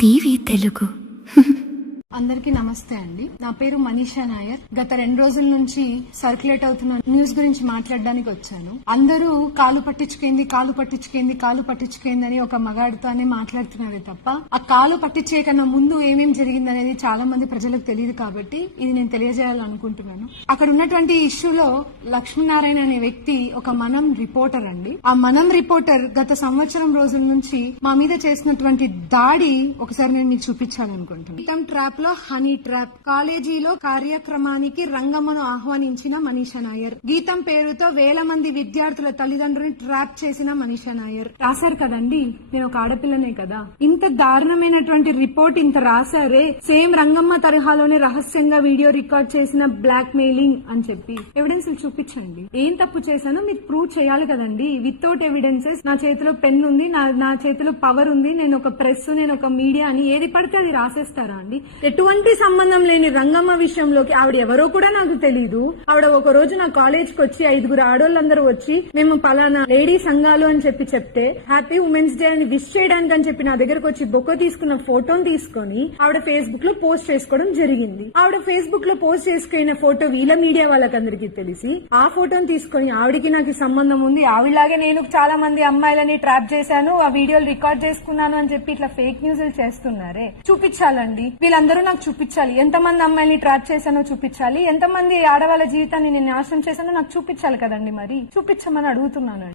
TV Telugu. అందరికీ నమస్తే అండి. నా పేరు మనీషా నాయర్. గత 2 రోజుల నుంచి సర్క్యులేట్ అవుతున్న న్యూస్ గురించి మాట్లాడడానికి వచ్చాను. అందరూ కాలు పట్టించుకేంది అని ఒక మగాడితోనే మాట్లాడుతున్నారే తప్ప ఆ కాలు పట్టించే కన్నా ముందు ఏమేం జరిగిందనేది చాలా మంది ప్రజలకు తెలియదు. కాబట్టి ఇది నేను తెలియజేయాలనుకుంటున్నాను. అక్కడ ఉన్నటువంటి ఇష్యూలో లక్ష్మీనారాయణ అనే వ్యక్తి ఒక మనం రిపోర్టర్ అండి. ఆ మనం రిపోర్టర్ గత సంవత్సరం రోజుల నుంచి మా మీద చేసినటువంటి దాడి ఒకసారి నేను మీకు చూపించాలనుకుంటున్నాను. ట్రాప్ లో హనీ ట్రాప్ కాలేజీలో కార్యక్రమానికి రంగమ్మను ఆహ్వానించిన మనీషా నాయర్. గీతం పేరుతో వేల మంది విద్యార్థుల తల్లిదండ్రులను ట్రాప్ చేసిన మనీషా నాయర్. రాశారు కదండి, నేను ఒక ఆడపిల్లనే కదా. ఇంత దారుణమైనటువంటి రిపోర్ట్ ఇంత రాశారే, సేమ్ రంగమ్మ తరహాలోనే రహస్యంగా వీడియో రికార్డ్ చేసిన బ్లాక్ మెయిలింగ్ అని చెప్పి ఎవిడెన్స్ చూపించండి. ఏం తప్పు చేశానో మీకు ప్రూవ్ చేయాలి కదండి. వితౌట్ ఎవిడెన్సెస్ నా చేతిలో పెన్ ఉంది, నా చేతిలో పవర్ ఉంది, నేను ఒక ప్రెస్, నేను ఒక మీడియా అని ఏది పడితే అది రాసేస్తారా అండి? ఎటువంటి సంబంధం లేని రంగమ్మ విషయంలోకి ఆవిడ ఎవరో కూడా నాకు తెలీదు. ఆవిడ ఒక రోజు నా కాలేజ్ కి వచ్చి 5 ఆడోళ్ళందరూ వచ్చి మేము పలానా లేడీ సంఘాలు అని చెప్పి చెప్తే హ్యాపీ ఉమెన్స్ డే అని విష్ చేయడానికి అని చెప్పి నా దగ్గరకు వచ్చి బొక్క తీసుకున్న ఫోటోని తీసుకొని ఆవిడ ఫేస్బుక్ లో పోస్ట్ చేసుకోవడం జరిగింది. ఆవిడ ఫేస్బుక్ లో పోస్ట్ చేసుకున్న ఫోటో వీళ్ళ మీడియా వాళ్ళకందరికీ తెలిసి ఆ ఫోటోని తీసుకొని ఆవిడికి నాకు సంబంధం ఉంది, ఆవిడలాగే నేను చాలా మంది అమ్మాయిలని ట్రాప్ చేశాను, ఆ వీడియోలు రికార్డ్ చేసుకున్నాను అని చెప్పి ఇట్లా ఫేక్ న్యూస్ చేస్తున్నారే. చూపించాలండి, వీళ్ళందరూ నాకు చూపించాలి. ఎంతమంది అమ్మాయిని ట్రాప్ చేశానో చూపించాలి, ఎంతమంది ఆడవాళ్ళ జీవితాన్ని నేను నాశనం చేశానో నాకు చూపించాలి కదండి. మరి చూపించమని అడుగుతున్నాను.